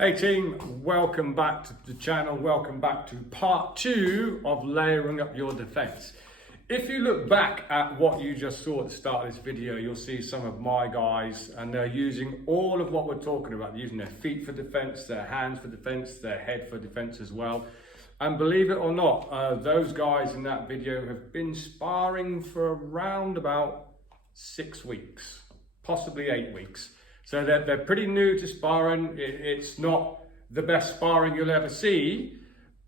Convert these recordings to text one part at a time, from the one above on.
Hey team, welcome back to the channel. Welcome back to part 2 of layering up your defense. If you look back at what you just saw at the start of this video, you'll see some of my guys and they're using all of what we're talking about. They're using their feet for defense, their hands for defense, their head for defense as well. And believe it or not, those guys in that video have been sparring for around about 6 weeks, possibly 8 weeks. So they're pretty new to sparring. It's not the best sparring you'll ever see,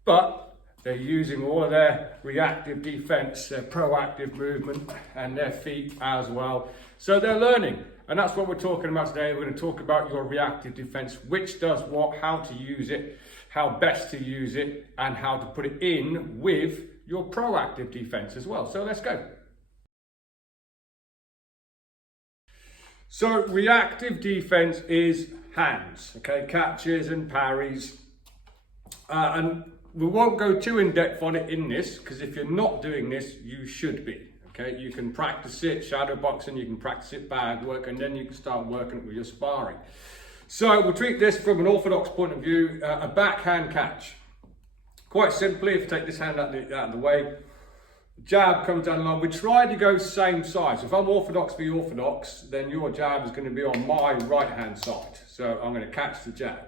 but they're using all of their reactive defense, their proactive movement, and their feet as well. So they're learning, and that's what we're talking about today. We're going to talk about your reactive defense, which does what, how to use it, how best to use it, and how to put it in with your proactive defense as well. So let's go. So reactive defense is hands, okay, catches and parries. And we won't go too in depth on it in this, because if you're not doing this, you should be, okay? You can practice it, shadow boxing, you can practice it bag work, and then you can start working it with your sparring. So we'll treat this from an orthodox point of view, a backhand catch. Quite simply, if you take this hand out of the way, jab comes down the line. We try to go same side. So if I'm orthodox for orthodox, then your jab is going to be on my right hand side. So I'm going to catch the jab.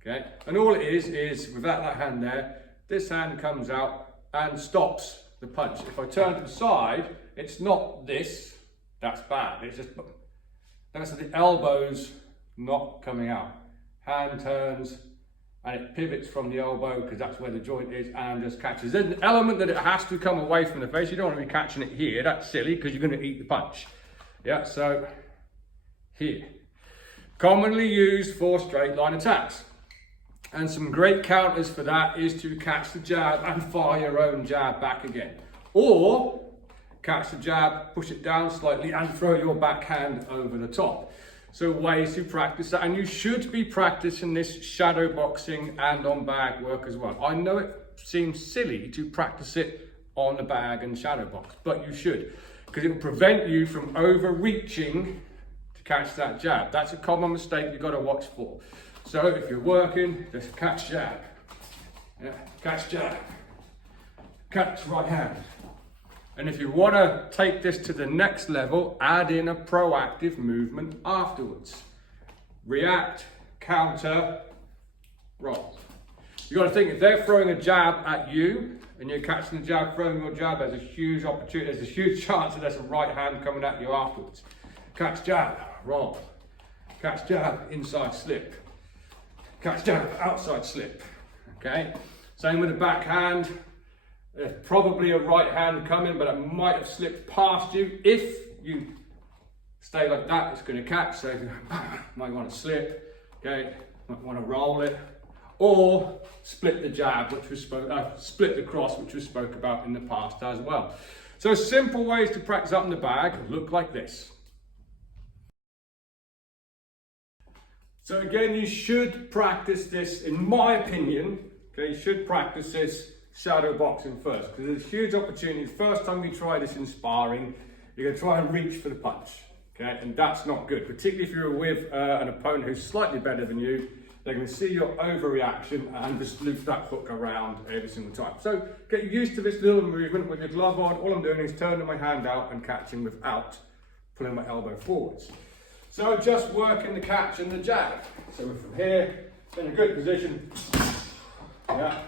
Okay, and all it is without that hand there, this hand comes out and stops the punch. If I turn to the side, it's not this. That's bad. It's just that's the elbows not coming out. Hand turns. And it pivots from the elbow because that's where the joint is and just catches. There's an element that it has to come away from the face. You don't want to be catching it here. That's silly because you're going to eat the punch. Yeah, so here. Commonly used for straight line attacks. And some great counters for that is to catch the jab and fire your own jab back again. Or catch the jab, push it down slightly and throw your backhand over the top. So ways to practice that, and you should be practicing this shadow boxing and on bag work as well. I know it seems silly to practice it on the bag and shadow box, but you should, because it will prevent you from overreaching to catch that jab. That's a common mistake you've got to watch for. So if you're working, just catch jab, yeah, catch jab, catch right hand. And if you want to take this to the next level, add in a proactive movement afterwards. React, counter, roll. You got to think, if they're throwing a jab at you and you're catching the jab, throwing your jab, there's a huge opportunity, there's a huge chance that there's a right hand coming at you afterwards. Catch jab, roll. Catch jab, inside slip. Catch jab, outside slip. Okay? Same with the backhand. There's probably a right hand coming, but it might have slipped past you. If you stay like that, it's going to catch. So you might want to slip, okay? Might want to roll it, or split the jab, which was split the cross, which was spoke about in the past as well. So simple ways to practice up in the bag look like this. So again, you should practice this, in my opinion. Okay, you should practice this shadow boxing first, because there's a huge opportunity. The first time you try this in sparring, you're going to try and reach for the punch, okay, and that's not good, particularly if you're with an opponent who's slightly better than you. They're going to see your overreaction and just loop that hook around every single time. So get used to this little movement with your glove on. All I'm doing is turning my hand out and catching without pulling my elbow forwards. So just working the catch and the jab. So from here, in a good position, yeah.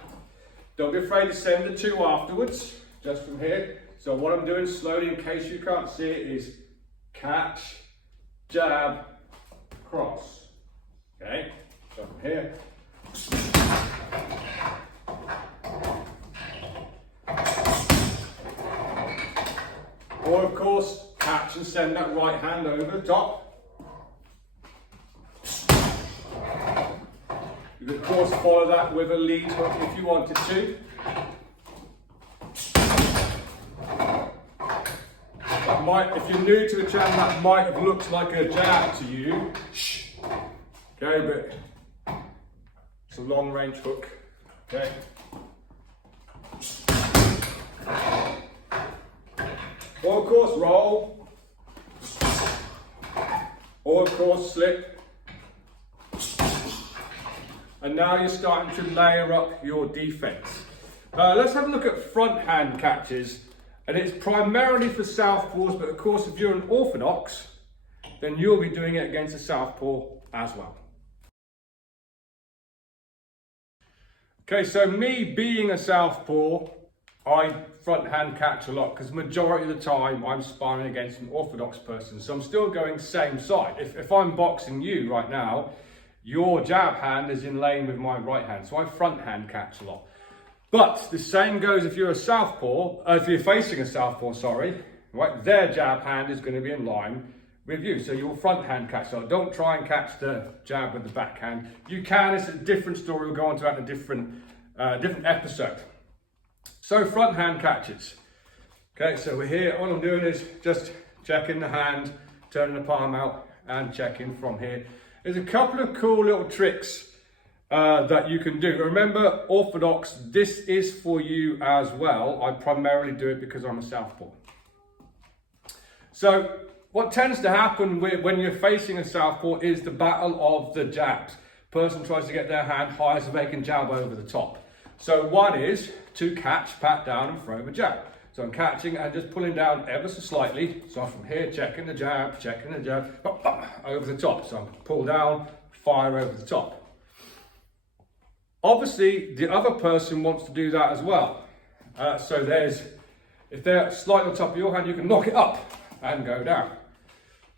Don't be afraid to send the two afterwards, just from here. So what I'm doing slowly, in case you can't see it, is catch, jab, cross. Okay, so from here. Or of course, catch and send that right hand over the top. You could of course follow that with a lead hook if you wanted to. That might, if you're new to the channel, that might have looked like a jab to you. Okay, but it's a long range hook. Okay. Or of course roll. Or of course slip. And now you're starting to layer up your defense. Let's have a look at front hand catches. And it's primarily for southpaws, but of course, if you're an orthodox, then you'll be doing it against a southpaw as well. Okay, so me being a southpaw, I front hand catch a lot because the majority of the time I'm sparring against an orthodox person. So I'm still going same side. If I'm boxing you right now, your jab hand is in lane with my right hand. So I front hand catch a lot. But the same goes if you're a southpaw, if you're facing a southpaw, sorry, right? Their jab hand is going to be in line with you. So you'll front hand catch. So don't try and catch the jab with the backhand. You can, it's a different story. We'll go on to that in a different episode. So front hand catches. Okay, so we're here. All I'm doing is just checking the hand, turning the palm out and checking from here. There's a couple of cool little tricks that you can do. Remember, orthodox, this is for you as well. I primarily do it because I'm a southpaw. So what tends to happen when you're facing a southpaw is the battle of the jabs. Person tries to get their hand high so they can jab over the top. So one is to catch, pat down and throw the jab. So I'm catching and just pulling down ever so slightly. So I'm from here checking the jab, over the top. So I'm pull down, fire over the top. Obviously, the other person wants to do that as well. So if they're slightly on top of your hand, you can knock it up and go down.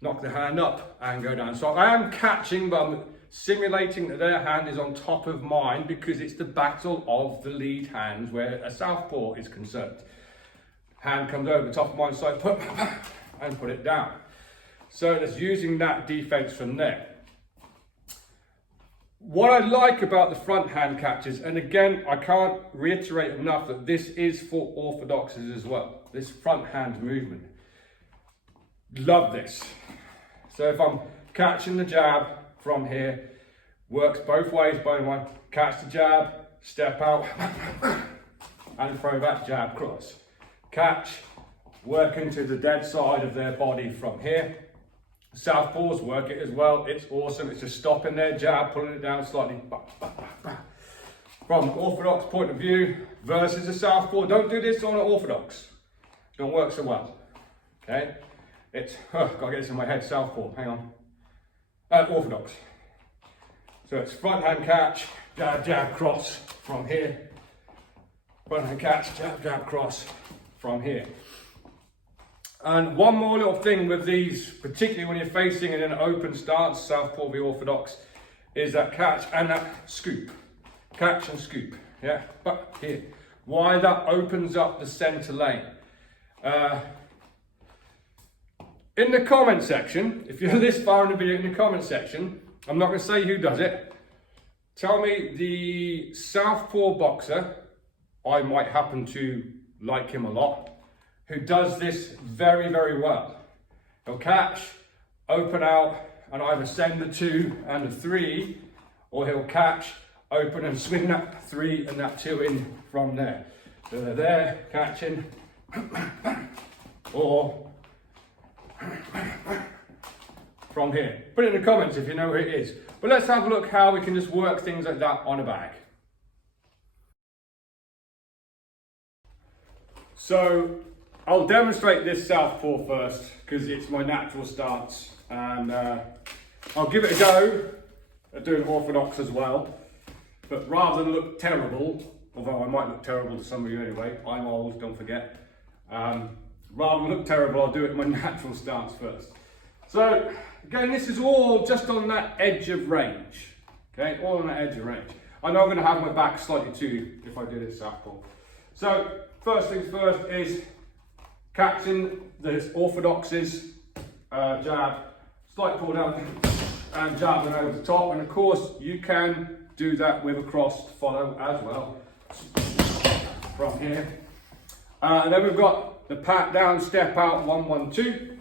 Knock the hand up and go down. So I am catching, but I'm simulating that their hand is on top of mine because it's the battle of the lead hands where a southpaw is concerned. Hand comes over the top of mine, so I put it down. So it's using that defense from there. What I like about the front hand catches, and again, I can't reiterate enough that this is for orthodoxes as well, this front hand movement. Love this. So if I'm catching the jab from here, works both ways, by the way. Catch the jab, step out, and throw that jab cross. Catch, work into the dead side of their body from here. Southpaws work it as well. It's awesome. It's just stopping their jab, pulling it down slightly. From an orthodox point of view versus a southpaw, don't do this on an orthodox. Don't work so well. Okay? Gotta get this in my head. Southpaw. Hang on. Orthodox. So it's front hand catch, jab, jab, cross from here. Front hand catch, jab, jab, cross from here. And one more little thing with these, particularly when you're facing in an open stance, southpaw v orthodox, is that catch and that scoop. Catch and scoop, yeah? But here, why that opens up the center lane. In the comment section, if you're this far in the video, in the comment section, I'm not going to say who does it. Tell me the southpaw boxer, I might happen to like him a lot, who does this very, very well. He'll catch, open out, and either send the 2 and a 3, or he'll catch, open and swing that 3 and that 2 in from there. So they're there, catching, or from here. Put it in the comments if you know who it is. But let's have a look how we can just work things like that on a bag. So I'll demonstrate this southpaw first because it's my natural stance, and I'll give it a go at doing orthodox as well. But rather than look terrible, although I might look terrible to some of you anyway, I'm old, don't forget. Rather than look terrible, I'll do it in my natural stance first. So again, this is all just on that edge of range. Okay, all on that edge of range. I know I'm going to have my back slightly too if I do this southpaw. So first things first is catching the orthodox's jab, slight pull down and jabbing over the top. And of course, you can do that with a cross to follow as well from here. And then we've got the pat down, step out, 1, 1, 2.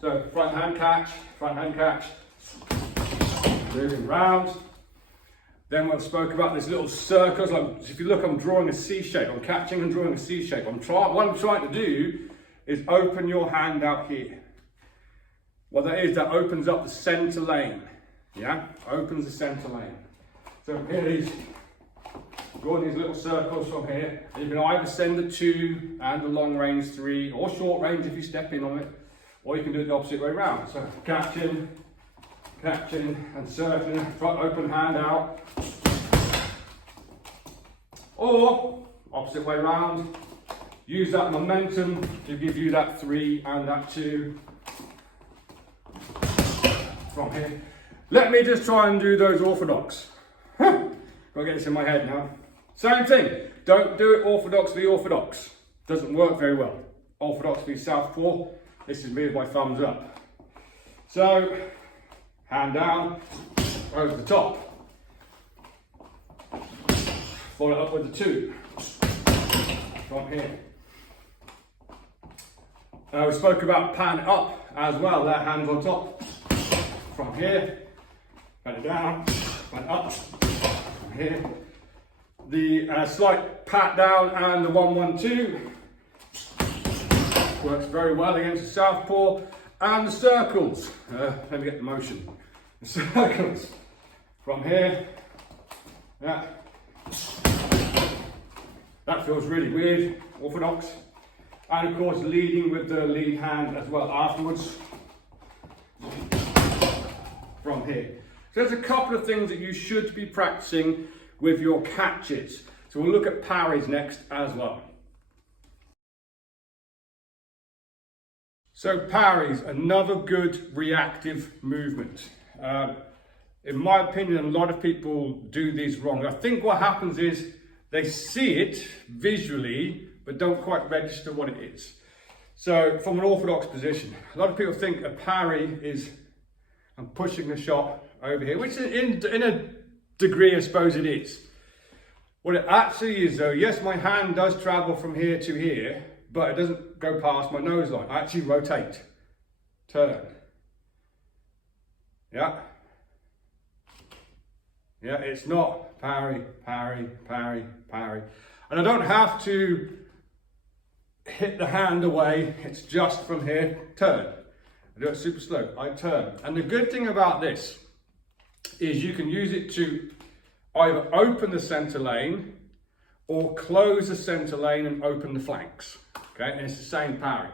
So front hand catch, moving round. Then we've spoke about this little circles. If you look, I'm drawing a C shape. I'm catching and drawing a C shape. What I'm trying to do is open your hand out here. What that is, that opens up the center lane. Yeah, opens the center lane. So here these, draw these little circles from here. And you can either send the 2 and the long range 3, or short range if you step in on it, or you can do it the opposite way around. So catching, and circling, front open hand out. Or opposite way around, use that momentum to give you that 3 and that 2 from here. Let me just try and do those orthodox. Gotta get this in my head now. Same thing, don't do it orthodox v orthodox. Doesn't work very well. Orthodox v southpaw, this is me with my thumbs up. So, hand down, over the top. Follow it up with the 2 from here. We spoke about pan up as well, that hands on top. From here, pan it down, pan up, from here. The slight pat down and the 1-1-2 works very well against the southpaw. And the circles, let me get the motion. The circles from here, yeah. That feels really weird, orthodox. And of course leading with the lead hand as well afterwards. From here. So there's a couple of things that you should be practicing with your catches. So we'll look at parries next as well. So parries, another good reactive movement. In my opinion, a lot of people do these wrong. I think what happens is they see it visually, but don't quite register what it is. So from an orthodox position, a lot of people think a parry is I'm pushing the shot over here, which in a degree, I suppose it is. What it actually is though, yes, my hand does travel from here to here, but it doesn't go past my nose line. I actually rotate, turn. Yeah. Yeah, it's not parry, parry, parry, parry. And I don't have to hit the hand away, it's just from here, turn. I do it super slow, I turn. And the good thing about this is you can use it to either open the center lane or close the center lane and open the flanks. Okay, and it's the same parry.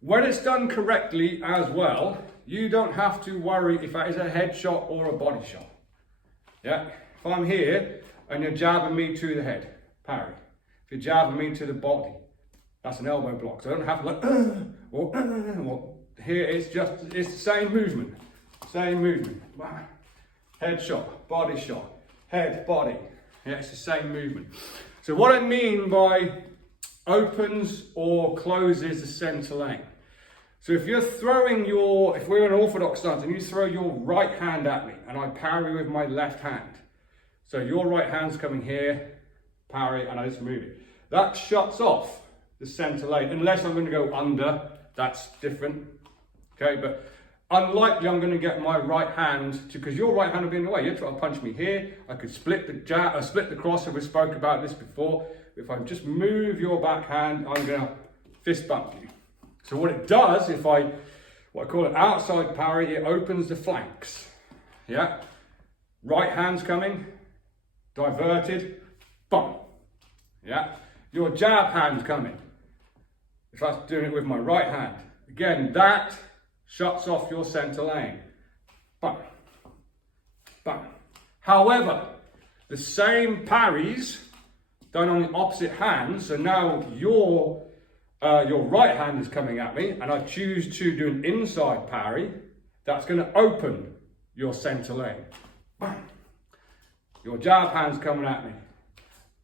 When it's done correctly as well, you don't have to worry if that is a head shot or a body shot. Yeah, if I'm here and you're jabbing me to the head, parry. If you're jabbing me to the body, that's an elbow block. So I don't have to like, here it's the same movement. Same movement. Head shot, body shot, head, body. Yeah, it's the same movement. So what I mean by opens or closes the center lane. So if you're throwing if we're in an orthodox stance and you throw your right hand at me and I parry with my left hand. So your right hand's coming here, parry, and I just move it. That shuts off the center lane, unless I'm going to go under, that's different. Okay, but unlikely I'm going to get my right hand because your right hand will be in the way. You're trying to punch me here. I could split the cross, if we spoke about this before. If I just move your backhand, I'm going to fist bump you. So what it does, what I call an outside parry, it opens the flanks. Yeah, right hand's coming, diverted, bump. Yeah, your jab hand's coming. If I'm doing it with my right hand, again, that shuts off your center lane. Bump, bump. However, the same parries done on the opposite hand, so now your right hand is coming at me, and I choose to do an inside parry, that's going to open your center lane. Bam. Your jab hand's coming at me,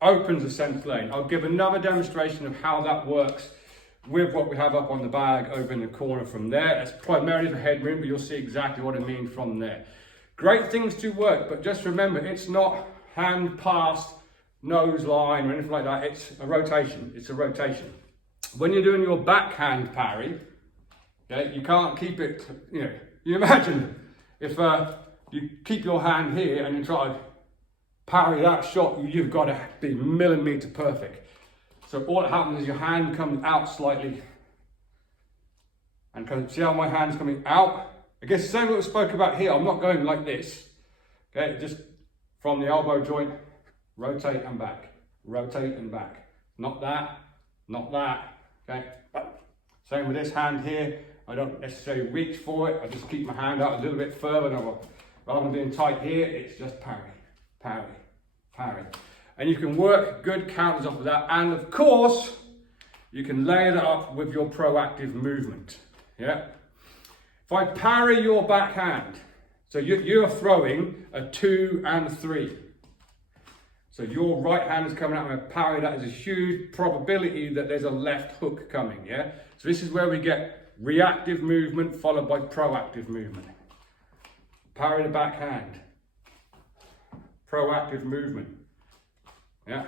opens the center lane. I'll give another demonstration of how that works with what we have up on the bag over in the corner from there. It's primarily for head movement, but you'll see exactly what I mean from there. Great things to work, but just remember, it's not hand past nose line or anything like that. It's a rotation. It's a rotation. When you're doing your backhand parry, okay, you can't keep it, you imagine if you keep your hand here and you try to parry that shot, you've got to be millimeter perfect. So all that happens is your hand comes out slightly. And see how my hand's coming out? I guess the same what we spoke about here. I'm not going like this. Okay, just from the elbow joint, rotate and back, rotate and back. Not that, not that, okay? Same with this hand here. I don't necessarily reach for it. I just keep my hand out a little bit further. Rather than being tight here, it's just parry, parry, parry. And you can work good counters off of that. And of course, you can layer that up with your proactive movement, yeah? If I parry your backhand, so you're throwing a 2 and 3. So your right hand is coming out and parry, that is a huge probability that there's a left hook coming, yeah? So this is where we get reactive movement followed by proactive movement. Parry the backhand. Proactive movement, yeah?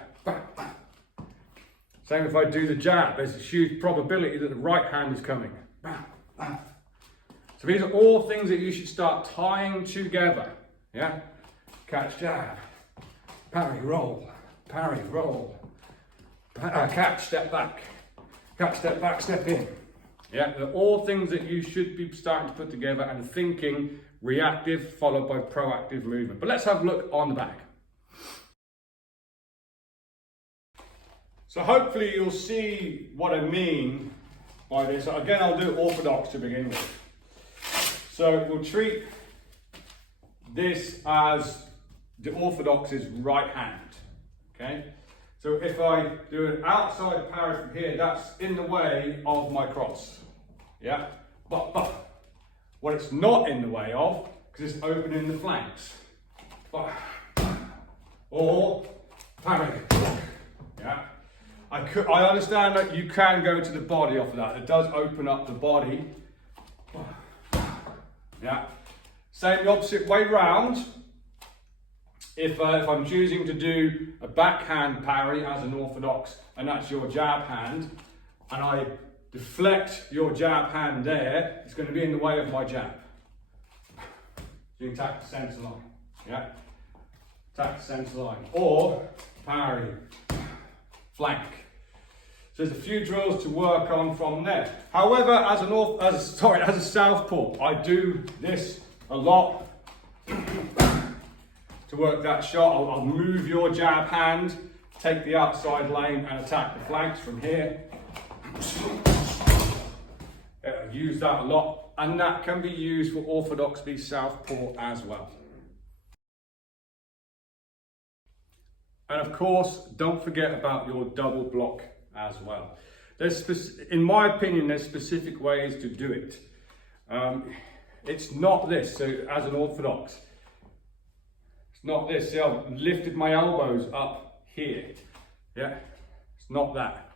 Same if I do the jab, there's a huge probability that the right hand is coming. So these are all things that you should start tying together, yeah? Catch, jab, parry, roll, catch, step back, step in. Yeah, they're all things that you should be starting to put together and thinking reactive followed by proactive movement. But let's have a look on the back. So hopefully you'll see what I mean by this. Again, I'll do orthodox to begin with. So we'll treat this as the orthodox's right hand, okay? So if I do an outside parry from here, that's in the way of my cross, yeah? But what it's not in the way of, because it's opening the flanks. Or parry, yeah? I understand that you can go to the body off of that. It does open up the body. Yeah. Same the opposite way round. If I'm choosing to do a backhand parry as an orthodox, and that's your jab hand, and I deflect your jab hand there, it's going to be in the way of my jab. You can attack the centre line. Yeah. Attack the centre line. Or parry. Flank. So there's a few drills to work on from there. However, as a southpaw, I do this a lot to work that shot. I'll move your jab hand, take the outside lane and attack the flanks from here. I use that a lot, and that can be used for orthodox v southpaw as well. And of course, don't forget about your double block as well. In my opinion, there's specific ways to do it. It's not this, so as an orthodox, it's not this. See, I've lifted my elbows up here. Yeah, it's not that.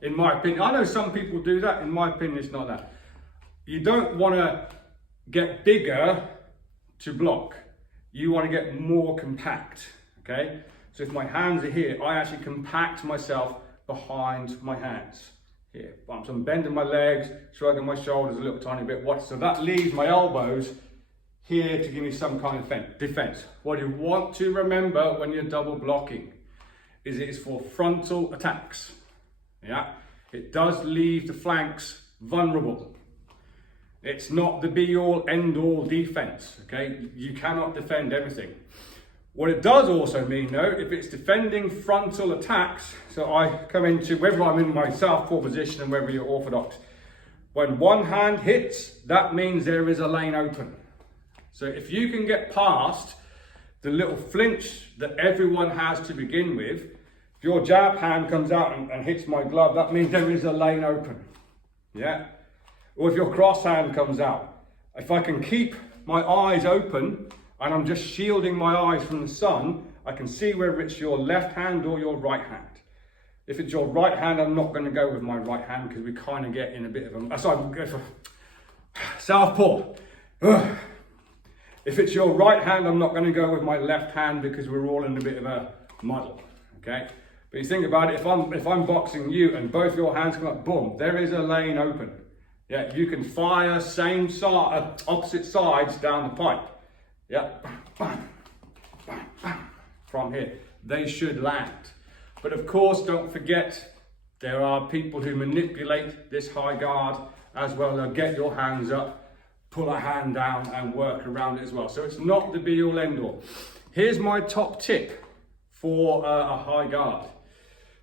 In my opinion, I know some people do that. In my opinion, it's not that. You don't want to get bigger to block. You want to get more compact, okay? So if my hands are here, I actually compact myself behind my hands. Here, so I'm bending my legs, shrugging my shoulders a little tiny bit. So that leaves my elbows here to give me some kind of defense. What you want to remember when you're double blocking is it is for frontal attacks. Yeah, it does leave the flanks vulnerable. It's not the be-all, end-all defense, okay? You cannot defend everything. What it does also mean though, if it's defending frontal attacks, so I come into, whether I'm in my southpaw position and whether you're orthodox, when one hand hits, that means there is a lane open. So if you can get past the little flinch that everyone has to begin with, if your jab hand comes out and hits my glove, that means there is a lane open, yeah? Or if your cross hand comes out, if I can keep my eyes open, and I'm just shielding my eyes from the sun, I can see whether it's your left hand or your right hand. If it's your right hand, I'm not going to go with my right hand because we kind of get in a bit of a... Sorry, go for southpaw. If it's your right hand, I'm not going to go with my left hand because we're all in a bit of a muddle, okay? But you think about it, if I'm boxing you and both your hands come up, boom, there is a lane open. Yeah, you can fire same side, opposite sides down the pipe. Yeah, bam, bam, bam, from here. They should land. But of course, don't forget, there are people who manipulate this high guard as well. They'll get your hands up, pull a hand down and work around it as well. So it's not the be all end all. Here's my top tip for a high guard.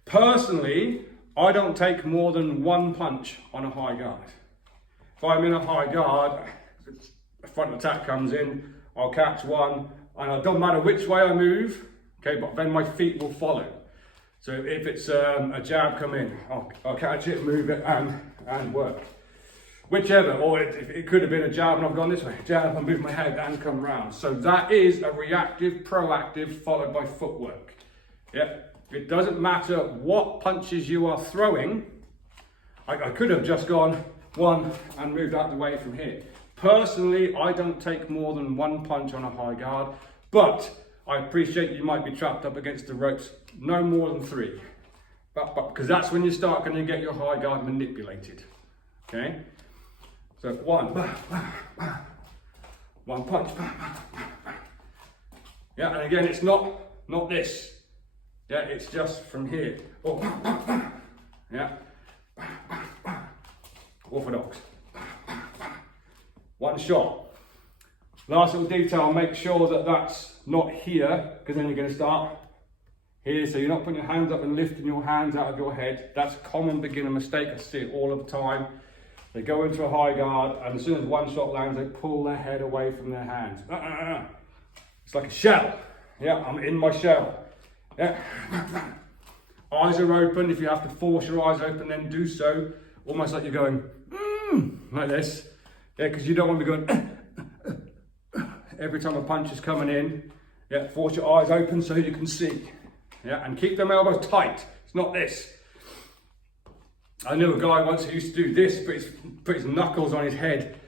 Personally, I don't take more than one punch on a high guard. If I'm in a high guard, a front attack comes in, I'll catch one, and it doesn't matter which way I move, okay, but then my feet will follow. So if it's a jab come in, I'll catch it, move it, and work. Whichever, or it could have been a jab and I've gone this way, jab, I move my head and come round. So that is a reactive, proactive, followed by footwork. Yeah, it doesn't matter what punches you are throwing. I could have just gone one and moved out the way from here. Personally, I don't take more than one punch on a high guard, but I appreciate you might be trapped up against the ropes, no more than three. But because that's when you start going to get your high guard manipulated. Okay? So one punch. Yeah, and again, it's not this. Yeah, it's just from here. Oh, yeah. Orthodox. One shot. Last little detail, make sure that that's not here, because then you're going to start here. So you're not putting your hands up and lifting your hands out of your head. That's a common beginner mistake. I see it all of the time. They go into a high guard, and as soon as one shot lands, they pull their head away from their hands. It's like a shell. Yeah, I'm in my shell. Yeah. Eyes are open. If you have to force your eyes open, then do so. Almost like you're going, like this. Yeah, because you don't want to be going, every time a punch is coming in. Yeah, force your eyes open so you can see. Yeah, and keep them elbows tight. It's not this. I knew a guy once who used to do this, put his knuckles on his head.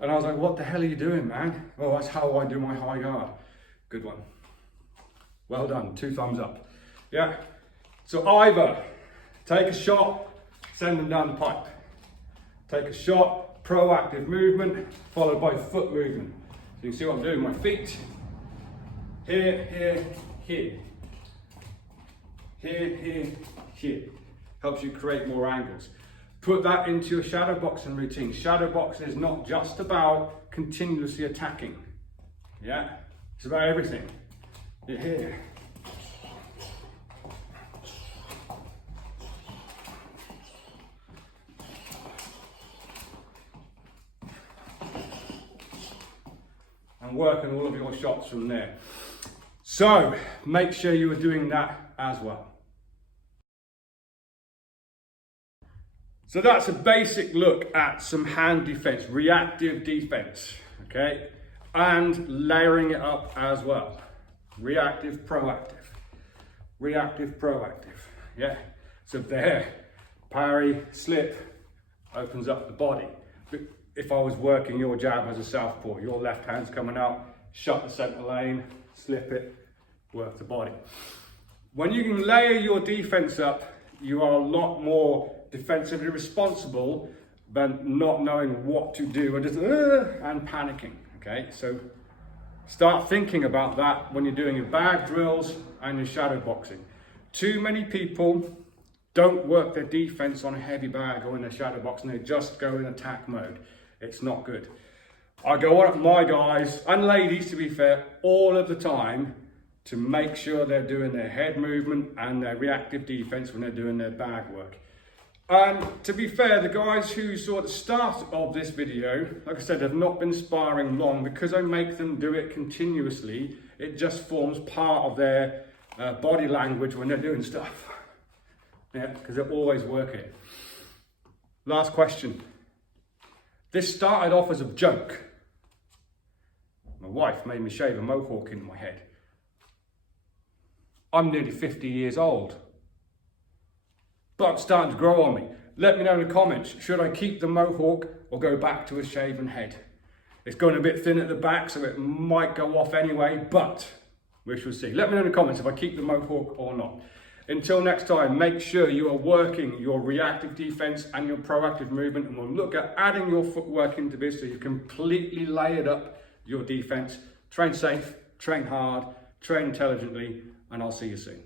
And I was like, what the hell are you doing, man? Oh, that's how I do my high guard. Good one. Well done, 2 thumbs up. Yeah, so either take a shot, send them down the pipe. Take a shot, proactive movement, followed by foot movement. So you can see what I'm doing, my feet. Here, here, here. Here, here, here. Helps you create more angles. Put that into your shadow boxing routine. Shadow boxing is not just about continuously attacking. Yeah, it's about everything. You're here. And working all of your shots from there. So make sure you are doing that as well. So that's a basic look at some hand defense, reactive defense, okay? And layering it up as well. Reactive, proactive. Reactive, proactive, yeah? So there, parry, slip, opens up the body. But if I was working your jab as a southpaw, your left hand's coming out, shut the center lane, slip it, work the body. When you can layer your defense up, you are a lot more defensively responsible than not knowing what to do and just and panicking. Okay, so start thinking about that when you're doing your bag drills and your shadow boxing. Too many people don't work their defense on a heavy bag or in their shadow boxing, they just go in attack mode. It's not good. I go on at my guys and ladies, to be fair, all of the time to make sure they're doing their head movement and their reactive defense when they're doing their bag work. And to be fair, the guys who saw at the start of this video, like I said, have not been sparring long because I make them do it continuously. It just forms part of their body language when they're doing stuff. Yeah, because they're always working. Last question. This started off as a joke. My wife made me shave a mohawk in my head. I'm nearly 50 years old. But it's starting to grow on me. Let me know in the comments, should I keep the mohawk or go back to a shaven head? It's going a bit thin at the back, so it might go off anyway, but we shall see. Let me know in the comments if I keep the mohawk or not. Until next time, make sure you are working your reactive defense and your proactive movement, and we'll look at adding your footwork into this so you completely layered up your defense. Train safe, train hard, train intelligently, and I'll see you soon.